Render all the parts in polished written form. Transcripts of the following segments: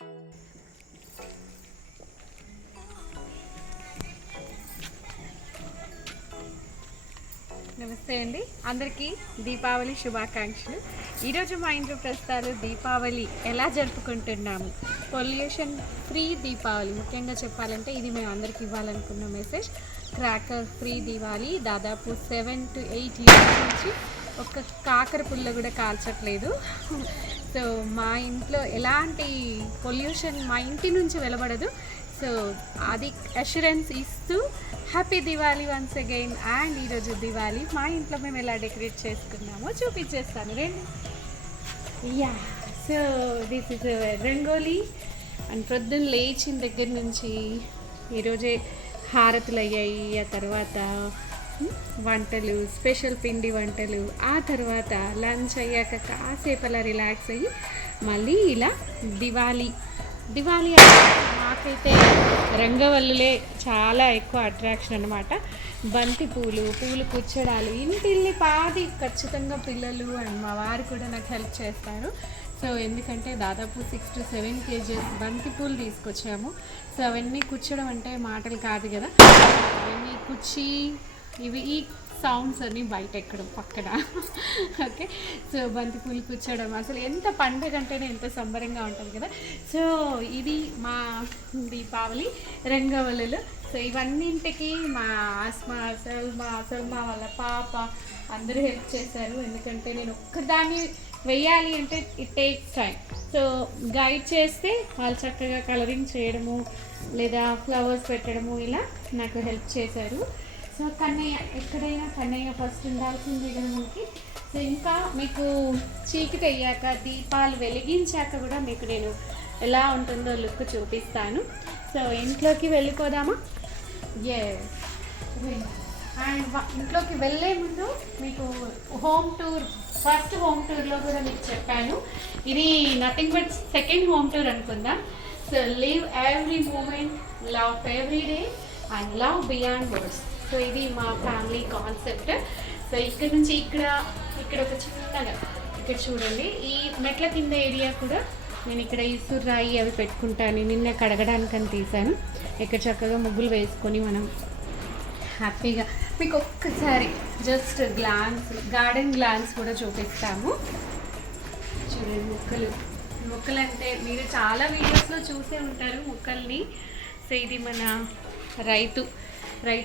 నమస్తే అండి, అందరికీ దీపావళి శుభాకాంక్షలు. ఈరోజు మా ఇంట్లో ప్రస్తుతాలు దీపావళి ఎలా జరుపుకుంటున్నాము, పొల్యూషన్ ఫ్రీ దీపావళి. ముఖ్యంగా చెప్పాలంటే ఇది మేము అందరికి ఇవ్వాలనుకున్న మెసేజ్. Cracker free Deepavali. దాదాపు 7 to 8 years నుంచి ఒక్క కాకర పుల్ల కూడా కాల్చట్లేదు. సో మా ఇంట్లో ఎలాంటి పొల్యూషన్ మా ఇంటి నుంచి వెలువడదు. సో అది అష్యూరెన్స్ ఇస్తూ happy Diwali once again. And ఈరోజు దివాళీ మా ఇంట్లో మేము ఎలా డెకరేట్ చేసుకున్నామో చూపించేస్తాను రండి. Yeah, so this is rangoli. And ప్రొద్దున లేచిన దగ్గర నుంచి ఈరోజే హారతులు అయ్యాయి, ఆ తర్వాత వంటలు, స్పెషల్ పిండి వంటలు, ఆ తర్వాత లంచ్ అయ్యాక కాసేపు అలా రిలాక్స్ అయ్యి మళ్ళీ ఇలా దివాళీ నాకైతే రంగవల్లులే చాలా ఎక్కువ అట్రాక్షన్ అనమాట. బంతి పూలు కూర్చోడాలు, ఇంటిల్ని పాది ఖచ్చితంగా పిల్లలు అండ్ మా వారు కూడా నాకు హెల్ప్ చేస్తారు. సో ఎందుకంటే దాదాపు 6 to 7 kgs బంతి పూలు తీసుకొచ్చాము. సో అవన్నీ కూర్చోడం అంటే మాటలు కాదు కదా. అవన్నీ కూర్చి ఈ సౌండ్స్ అన్నీ బయట ఎక్కడం పక్కన. ఓకే, సో బంతిపూలు కూర్చోడం అసలు ఎంత పండుగ అంటేనే ఎంత సంబరంగా ఉంటుంది కదా. సో ఇది మా దీపావళి రంగవల్లులు. సో ఇవన్నింటికి మా సల్మా వాళ్ళ పాప అందరూ హెల్ప్ చేశారు. ఎందుకంటే నేను ఒక్కదాన్ని వెయ్యాలి అంటే it takes time. So guide చేస్తే వాళ్ళు చక్కగా కలరింగ్ చేయడము లేదా ఫ్లవర్స్ పెట్టడము ఇలా నాకు హెల్ప్ చేశారు. సో ఎక్కడైనా కన్నయ్య ఫస్ట్ ఉండాల్సిందే కదా మనకి. సో ఇంకా మీకు చీకటి అయ్యాక దీపాలు వెలిగించాక కూడా మీకు నేను ఎలా ఉంటుందో లుక్ చూపిస్తాను. సో ఇంట్లోకి వెళ్ళిపోదామా? అండ్ ఇంట్లోకి వెళ్ళే ముందు మీకు ఫస్ట్ హోమ్ టూర్లో కూడా మీకు చెప్పాను, ఇది nothing but second home tour అనుకుందాం. So live every moment, love every day and love beyond words. So ఇది మా ఫ్యామిలీ కాన్సెప్ట్. సో ఇక్కడ నుంచి ఇక్కడ ఒక చిన్నగా ఇక్కడ చూడండి, ఈ మెట్ల కింద ఏరియా కూడా నేను ఇక్కడ ఇసురాయి అవి పెట్టుకుంటాను. నిన్న కడగడానికని తీసాను. ఇక్కడ చక్కగా ముగ్గులు వేసుకొని మనం హ్యాపీగా మీకు ఒక్కసారి జస్ట్ గార్డెన్ గ్లాన్స్ కూడా చూపిస్తాము. చూడండి, మొక్కలు అంటే మీరు చాలా వీడియోస్లో చూసే ఉంటారు మొక్కల్ని. సో ఇది మన రైతు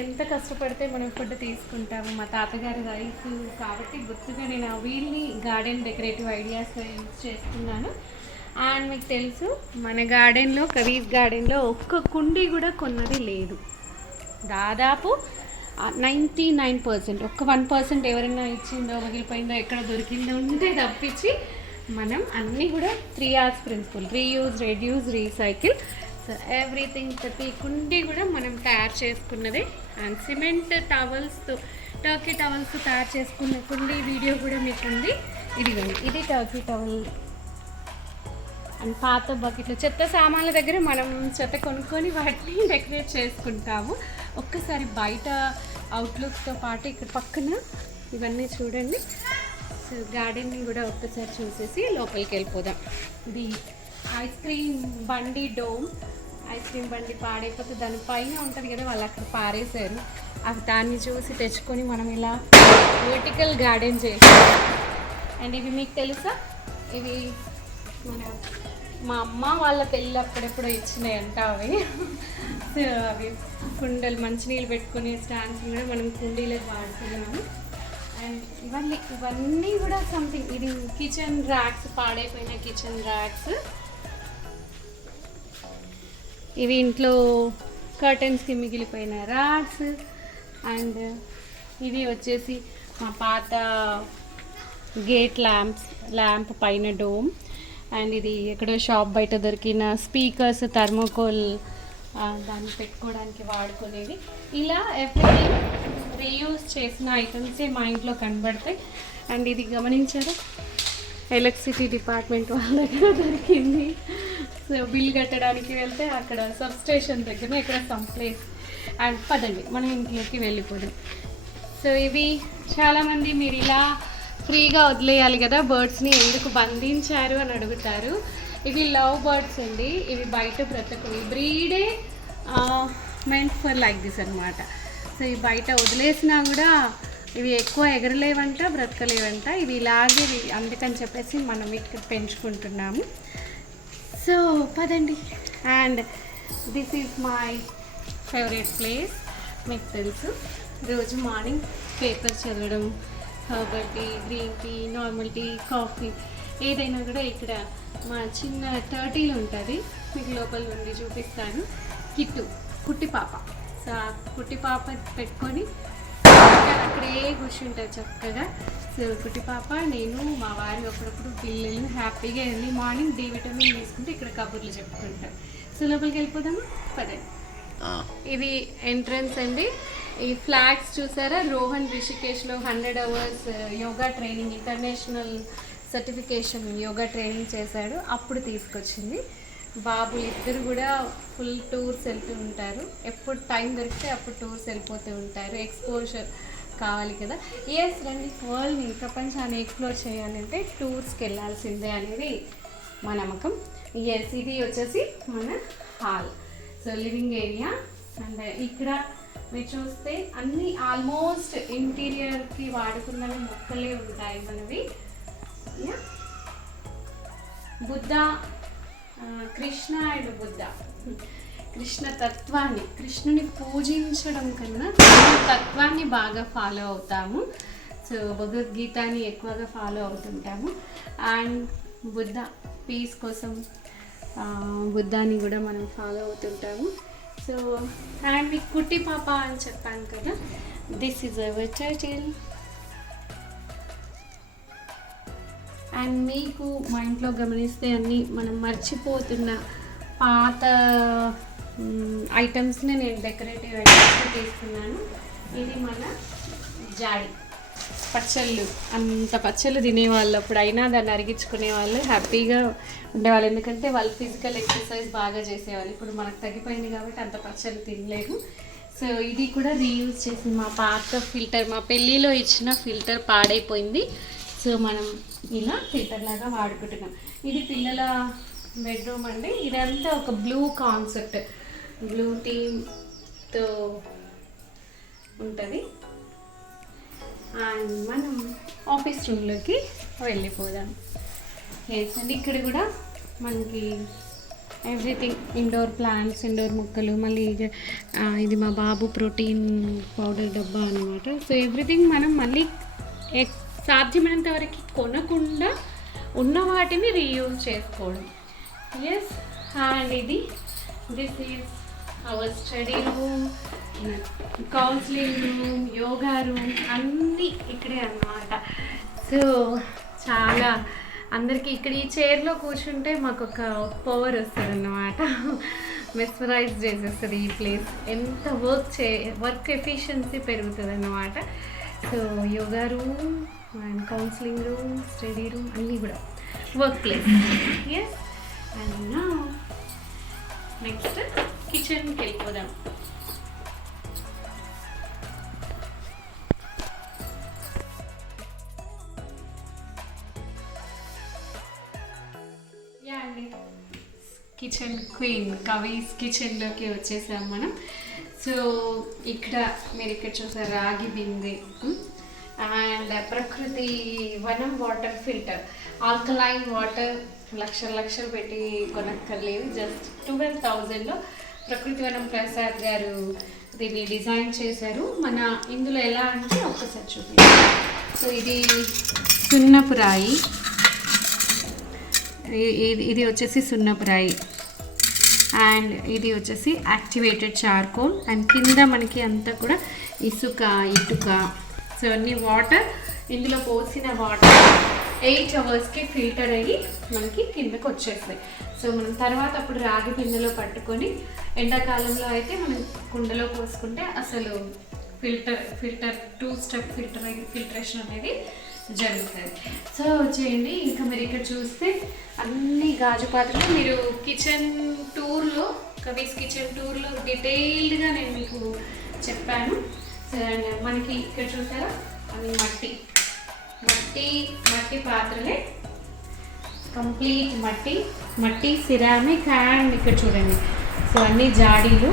ఎంత కష్టపడితే మనం ఫుడ్ తీసుకుంటాము. మా తాతగారి రైతు కాబట్టి గుర్తుగా నేను వీళ్ళని గార్డెన్ డెకరేటివ్ ఐడియాస్ యూజ్ చేస్తున్నాను. అండ్ మీకు తెలుసు మన గార్డెన్లో, కవీస్ గార్డెన్లో ఒక్క కుండీ కూడా కొన్నది లేదు. దాదాపు 99%, ఒక్క 1% ఎవరైనా ఇచ్చిందో మిగిలిపోయిందో ఎక్కడ దొరికిందో ఉంటే తప్పించి మనం అన్నీ కూడా 3Rs principle: reuse, reduce, recycle. So everything, ప్రతి కుండీ కూడా మనం తయారు చేసుకున్నదే. అండ్ సిమెంట్ టవల్స్తో, టర్కీ టవల్స్ తయారు చేసుకున్న కుండీ వీడియో కూడా మీకు ఉంది. ఇది టర్కీ టవల్. అండ్ పాత బకెట్లు, చెత్త సామాన్ల దగ్గర మనం చెత్త కొనుక్కొని వాటిని డెకరేట్ చేసుకుంటాము. ఒక్కసారి బయట అవుట్లుక్తో పాటు ఇక్కడ పక్కన ఇవన్నీ చూడండి. సో గార్డెన్ని కూడా ఒక్కసారి చూసేసి లోపలికి వెళ్ళిపోదాం. ఇది ఐస్ క్రీమ్ బండి డోమ్. ఐస్ క్రీమ్ బండి పాడైపోతే దాని పైన ఉంటుంది కదా, వాళ్ళు అక్కడ పారేశారు. దాన్ని చూసి తెచ్చుకొని మనం ఇలా వర్టికల్ గార్డెన్ చేసాం. అండ్ ఇవి మీకు తెలుసా, ఇవి మా అమ్మ వాళ్ళ పెళ్ళి అప్పుడెప్పుడు ఇచ్చినాయి అంట అవి. సో అవి కుండలు, మంచినీళ్ళు పెట్టుకునే స్టాండ్స్ కూడా మనం కుండీలకు వాడుతున్నాము. అండ్ ఇవన్నీ కూడా సంథింగ్. ఇది కిచెన్ ర్యాక్స్, పాడైపోయిన కిచెన్ ర్యాక్స్. ఇవి ఇంట్లో కర్టెన్స్కి మిగిలిపోయిన ర్యాక్స్. అండ్ ఇది వచ్చేసి మా పాత గేట్ ల్యాంప్ పైన డోమ్. అండ్ ఇది ఎక్కడో షాప్ బయట దొరికిన స్పీకర్స్, థర్మోకోల్ దాన్ని పెట్టుకోవడానికి వాడుకునేది. ఇలా ఎవ్రీథింగ్ రీయూజ్ చేసిన ఐటమ్సే మా ఇంట్లో కనబడతాయి. అండ్ ఇది గమనించారా, ఎలక్ట్రిసిటీ డిపార్ట్మెంట్ వాళ్ళ దగ్గర దొరికింది. సో బిల్ కట్టడానికి వెళ్తే అక్కడ సబ్స్టేషన్ దగ్గర ఇక్కడ సమ్ ప్లేస్. అండ్ పదండి మనం ఇంట్లోకి వెళ్ళిపోదాం. సో ఇవి చాలామంది మీరు ఇలా ఫ్రీగా వదిలేయాలి కదా బర్డ్స్ని, ఎందుకు బంధించారు అని అడుగుతారు. ఇవి లవ్ బర్డ్స్ అండి. ఇవి బయట బ్రతకవి, బ్రీడే మెంట్ ఫర్ లైక్ దిస్ అనమాట. సో ఇవి బయట వదిలేసినా కూడా ఇవి ఎక్కువ ఎగరలేవంట, బ్రతకలేవంట. ఇవి ఇలాగే అందుకని చెప్పేసి మనం వీటికి పెంచుకుంటున్నాము. సో పదండి. And this is my favourite place. మీకు తెలుసు, రోజు మార్నింగ్ పేపర్ చదవడం, herbal tea, green tea, normal tea, coffee ఏదైనా కూడా ఇక్కడ మా చిన్న టర్టీలు ఉంటుంది. మీకు లోపల నుండి చూపిస్తాను. కిట్టు కుట్టి పాప. సో ఆ కుట్టి పాప పెట్టుకొని అక్కడే కూర్చుంటారు చక్కగా. సో కుట్టి పాప, నేను, మా వారి అప్పుడప్పుడు పిల్లలు హ్యాపీగా ఎర్లీ మార్నింగ్ డి విటమిన్ తీసుకుంటే ఇక్కడ కబుర్లు చెప్పుకుంటారు. సో లోపలికి వెళ్ళిపోదాము పదండి. ఇది ఎంట్రన్స్ అండి. ఈ ఫ్లాగ్స్ చూసారా? రోహన్ రిషికేష్లో 100 hours yoga training, international certification yoga training చేశాడు, అప్పుడు తీసుకొచ్చింది. బాబులు ఇద్దరు కూడా ఫుల్ టూర్స్ వెళ్తూ ఉంటారు. ఎప్పుడు టైం దొరికితే అప్పుడు టూర్స్ వెళ్ళిపోతూ ఉంటారు. ఎక్స్పోజర్ కావాలి కదా. ఎస్ రండి, వరల్డ్ని, ప్రపంచాన్ని ఎక్స్ప్లోర్ చేయాలంటే టూర్స్కి వెళ్ళాల్సిందే అనేది మా నమ్మకం. ఎస్, ఇది వచ్చేసి మన hall. So living area. And ఇక్కడ మీరు చూస్తే అన్నీ ఆల్మోస్ట్ ఇంటీరియర్కి వాడుకున్నవి మొక్కలే ఉంటాయి మనవి. బుద్ధ, కృష్ణ అండ్ బుద్ధ, కృష్ణ తత్వాన్ని, కృష్ణుని పూజించడం కన్నా తత్వాన్ని బాగా ఫాలో అవుతాము. సో భగవద్గీతని ఎక్కువగా ఫాలో అవుతుంటాము. అండ్ బుద్ధ పీస్ కోసం బుద్ధాని కూడా మనం ఫాలో అవుతుంటాము. సో అండ్ మీకు కుట్టి పాప అని చెప్పాను కదా, this is hour turtle. And మీకు మా ఇంట్లో గమనిస్తే అన్నీ మనం మర్చిపోతున్న పాత ఐటమ్స్ని నేను డెకరేటివ్ ఐటమ్స్గా తీసుకున్నాను. ఇది మన జాడి పచ్చళ్ళు. అంత పచ్చళ్ళు తినేవాళ్ళు అప్పుడు, అయినా దాన్ని అరిగించుకునే వాళ్ళు, హ్యాపీగా ఉండేవాళ్ళు. ఎందుకంటే వాళ్ళు ఫిజికల్ ఎక్సర్సైజ్ బాగా చేసేవాళ్ళు. ఇప్పుడు మనకు తగ్గిపోయింది కాబట్టి అంత పచ్చళ్ళు తినలేము. సో ఇది కూడా రీయూజ్ చేసింది. మా పాత ఫిల్టర్, మా పెళ్ళిలో ఇచ్చిన ఫిల్టర్ పాడైపోయింది. సో మనం ఇలా ఫిల్టర్ లాగా వాడుకుంటున్నాం. ఇది పిల్లల బెడ్రూమ్ అండి. ఇదంతా ఒక బ్లూ కాన్సెప్ట్, బ్లూ థీమ్తో ఉంటుంది. అండ్ మనం ఆఫీస్ రూమ్లోకి వెళ్ళిపోదాం. ఎస్ అండి, ఇక్కడ కూడా మనకి ఎవ్రీథింగ్, ఇండోర్ ప్లాంట్స్, ఇండోర్ మొక్కలు. మళ్ళీ ఇది మా బాబు ప్రోటీన్ పౌడర్ డబ్బా అనమాట. సో ఎవ్రీథింగ్ మనం మళ్ళీ సాధ్యమైనంత వరకు కొనకుండా ఉన్న వాటిని రీయూజ్ చేసుకోవడం. Yes. And this is our study room, counselling room, yoga room అన్నీ ఇక్కడే అన్నమాట. సో చాలా అందరికీ ఇక్కడ ఈ చైర్లో కూర్చుంటే మాకు ఒక పవర్ వస్తుంది అన్నమాట. మెస్మరైజ్ చేసేస్తుంది ఈ ప్లేస్. ఎంత వర్క్ ఎఫిషియన్సీ పెరుగుతుంది అన్నమాట. So yoga room and counselling room, study room అన్నీ కూడా వర్క్ ప్లేస్. ఎస్. అండ్ నా నెక్స్ట్ కిచెన్కి వెళ్ళిపోదాం. యా అండి, కిచెన్ క్వీన్ కవీస్ కిచెన్లోకి వచ్చేసాం మనం. సో ఇక్కడ మీరు ఇక్కడ చూసారు రాగి బిందె అండ్ ప్రకృతి వనం వాటర్ ఫిల్టర్. ఆల్కలైన్ వాటర్ లక్షలు పెట్టి కొనక్కర్లేదు. జస్ట్ 12,000లో ప్రకృతి వనం ప్రసాద్ గారు దీన్ని డిజైన్ చేశారు. మన ఇందులో ఎలా అంటే ఒక్కసారి చూపించారు. సో ఇది సున్నపు రాయి, ఇది వచ్చేసి సున్నపు రాయి. అండ్ ఇది వచ్చేసి యాక్టివేటెడ్ చార్కోల్. అండ్ కింద మనకి అంతా కూడా ఇటుక. సో అన్ని వాటర్, ఇందులో పోసిన వాటర్ 8 hours ఫిల్టర్ అయ్యి మనకి కిందకు వచ్చేస్తాయి. సో మనం తర్వాత అప్పుడు రాగి బిందెలో పట్టుకొని, ఎండాకాలంలో అయితే మనం కుండలో పోసుకుంటే అసలు ఫిల్టర్ 2-step ఫిల్టరేషన్ అనేది జరుగుతుంది. సో చేయండి. ఇంకా మీరు ఇక్కడ చూస్తే అన్ని గాజు పాత్రలు. మీరు కిచెన్ టూర్లో, కవీస్ కిచెన్ టూర్లో డీటెయిల్డ్గా నేను మీకు చెప్పాను. సో అండ్ మనకి ఇక్కడ చూసారా అన్ని మట్టి పాత్రలే. కంప్లీట్ మట్టి సిరామిక్ అండ్ ఇక్కడ చూడండి. సో అన్ని జాడీలు.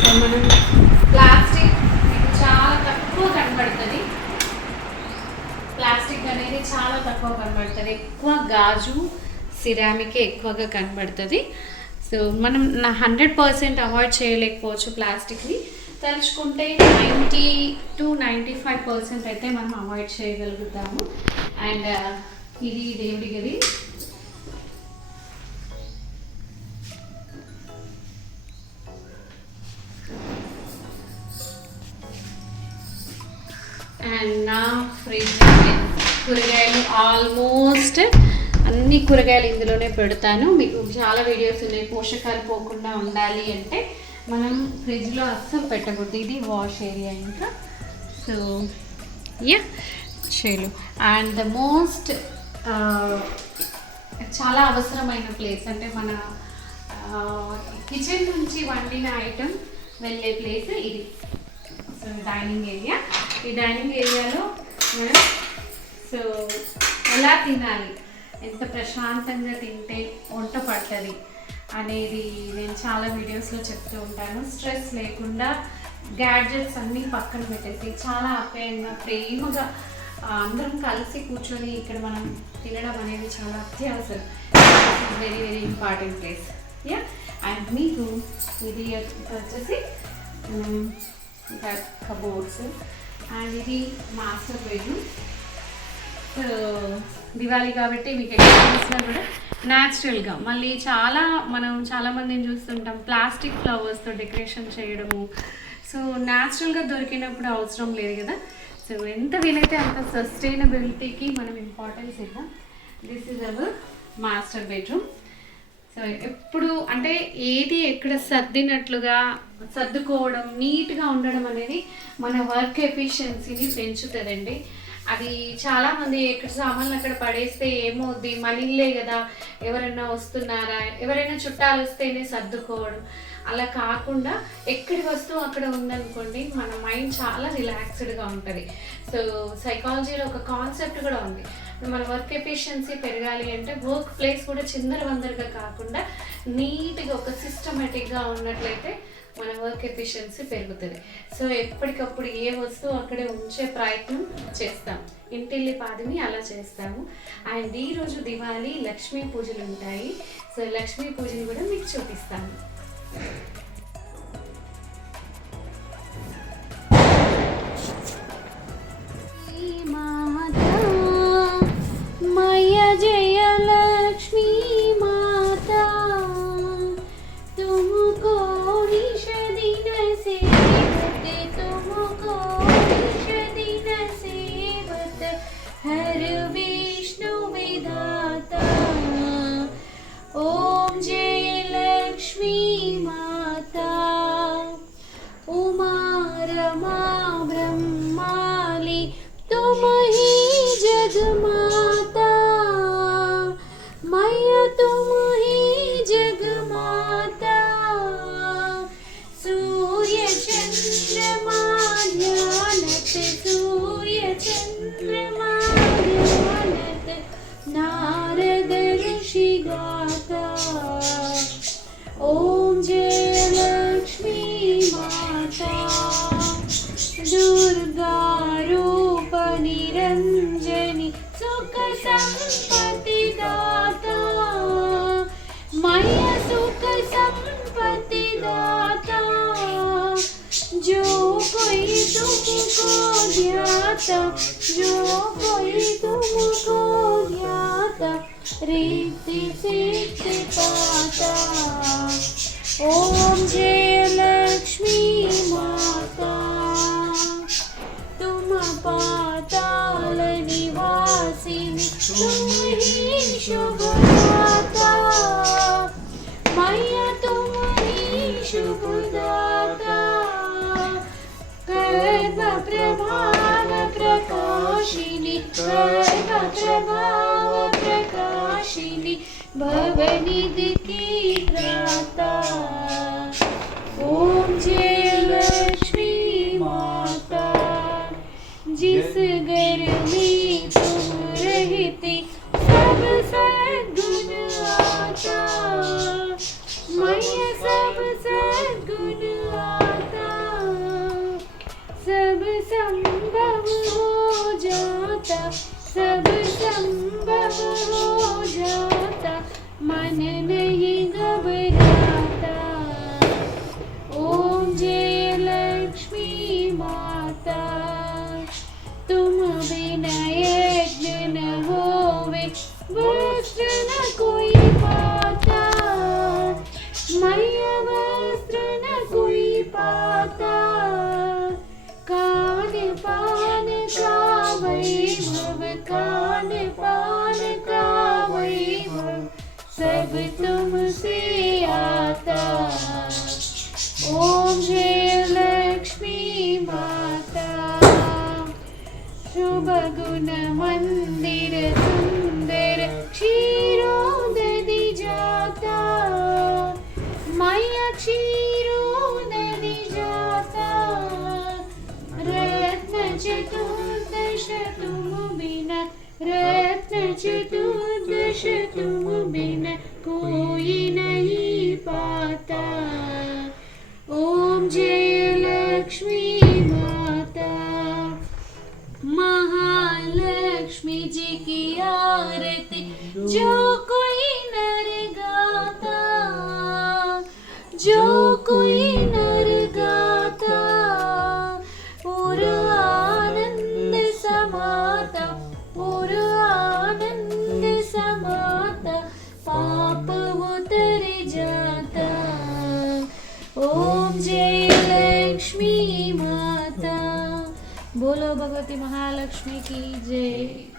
సో మనం ప్లాస్టిక్ మీకు చాలా తక్కువ కనబడుతుంది. ప్లాస్టిక్ అనేది చాలా తక్కువ కనబడుతుంది. ఎక్కువ గాజు సిరామిక్ ఎక్కువగా కనబడుతుంది. సో మనం 100% అవాయిడ్ చేయలేకపోవచ్చు ప్లాస్టిక్ని. తలుచుకుంటే 90 to 95% అయితే మనం అవాయిడ్ చేయగలుగుతాము. అండ్ ఇది దేవుడి గది. అండ్ నా ఫ్రిడ్జ్ కూరగాయలు ఆల్మోస్ట్ అన్ని కూరగాయలు ఇందులోనే పెడతాను. మీకు చాలా వీడియోస్ ఉన్నాయి. పోషకాలు పోకుండా ఉండాలి అంటే మనం ఫ్రిడ్జ్లో అస్సలు పెట్టకూడదు. ఇది వాష్ ఏరియా ఇంకా. సో యా చేలు. అండ్ ద మోస్ట్ చాలా అవసరమైన ప్లేస్ అంటే మన కిచెన్ నుంచి వండిన ఐటెం వెళ్ళే ప్లేస్ ఇది. So dining area. ఈ డైనింగ్ ఏరియాలో మనం సో ఎలా తినాలి, ఎంత ప్రశాంతంగా తింటే వంట పడుతుంది అనేది నేను చాలా వీడియోస్లో చెప్తూ ఉంటాను. స్ట్రెస్ లేకుండా గ్యాడ్జెట్స్ అన్నీ పక్కన పెట్టేసి చాలా ఆప్యాయంగా ప్రేమగా అందరం కలిసి కూర్చొని ఇక్కడ మనం తినడం అనేది చాలా అత్యవసరం. Very very important place. Yeah. And మీకు ఇది వచ్చేసి కబోర్డ్స్. అండ్ ఇది మాస్టర్ బెడ్రూమ్. సో దివాళీ కాబట్టి మీకు ఎక్స్పీరియన్స్లో కూడా న్యాచురల్గా మళ్ళీ మనం చాలామందిని చూస్తుంటాం ప్లాస్టిక్ ఫ్లవర్స్తో డెకరేషన్ చేయడము. సో న్యాచురల్గా దొరికినప్పుడు అవసరం లేదు కదా. సో ఎంత వీలైతే అంత సస్టైనబిలిటీకి మనం ఇంపార్టెన్స్ ఇద్దాం. This is hour master bedroom. So ఎప్పుడు అంటే ఏది ఎక్కడ సర్దుకోవడం నీట్గా ఉండడం అనేది మన వర్క్ ఎఫిషియన్సీని పెంచుతుందండి. అది చాలామంది ఎక్కడ సామాన్లు అక్కడ పడేస్తే ఏమవుద్ది, మన ఇల్లే కదా, ఎవరైనా వస్తున్నారా, ఎవరైనా చుట్టాలు వస్తేనే సర్దుకోవడం. అలా కాకుండా ఎక్కడి వస్తువు అక్కడ ఉందనుకోండి మన మైండ్ చాలా రిలాక్స్డ్గా ఉంటుంది. సో సైకాలజీలో ఒక కాన్సెప్ట్ కూడా ఉంది. మన వర్క్ ఎఫిషియన్సీ పెరగాలి అంటే వర్క్ ప్లేస్ కూడా చిందరవందరగా కాకుండా నీట్గా ఒక సిస్టమేటిక్గా ఉన్నట్లయితే మన వర్క్ ఎఫిషియన్సీ పెరుగుతుంది. సో ఎప్పటికప్పుడు ఏ వస్తువు అక్కడే ఉంచే ప్రయత్నం చేస్తాం. ఇంటిల్లి పాదిని అలా చేస్తాము. అండ్ ఈరోజు దివాళీ లక్ష్మీ పూజలు ఉంటాయి. సో లక్ష్మీ పూజని కూడా మీకు చూపిస్తాను. जय लक्ष्मी माता तुमको निश दिन सेवते, तुमको निश दिन सेवत हर विष्णु विधाता। ओम जय लक्ष्मी माता उमा रमा ब्रह्माली तुम ही जगमाता, मैया तुम ही जगमाता। सूर्य चंद्रमा ध्यानत, सूर्य चंद्रमा ध्यानत नारद ऋषि गाता। ओम जय लक्ष्मी माता दुर्गा रूप निरंजनी सुख संपत्ति दाता, मैया सुख संपत्ति दाता। जो कोई तुमको ध्याता, जो कोई तुमको ध्याता रिद्धि सिद्धि पाता। ओम जय लक्ष्मी माता तुम पाताल निवासिनी, तुम ही शुभदाता, मैया तुम ही शुभदाता। गर्भ प्रभाव प्रकाशिनी, गर्भ प्रभाव प्रकाशिनी भवनिधि की त्राता। ओम जय लक्ष्मी माता जिस घर में तुम रहते सब नहीं घबराता। ओम जय लक्ष्मी माता, तुम बिना यज्ञ न होवे, वस्त्र न कोई पाता। मैया वस्त्र न कोई पाता। कान पान का वैभव, कान पान का वैभव, सब तुमसे आता। ओम जय लक्ष्मी माता। शुभ गुण मंदिर सुंदर, क्षीरोदधि जाता। मैया क्षीरोदधि जाता। रत्न चतुर्दश तुम बिना, रत्न चतुर्दश तुम बिना कोई नहीं पाता। ओम जय लक्ष्मी माता। महालक्ष्मी जी की आरती जो कोई नर गाता, जो कोई नर गाता, पूरा आनंद समाता, पूरा आनंद समाता, पाप उतर जाता। ओम जय लक्ष्मी माता। बोलो भगवती महालक्ष्मी की जय।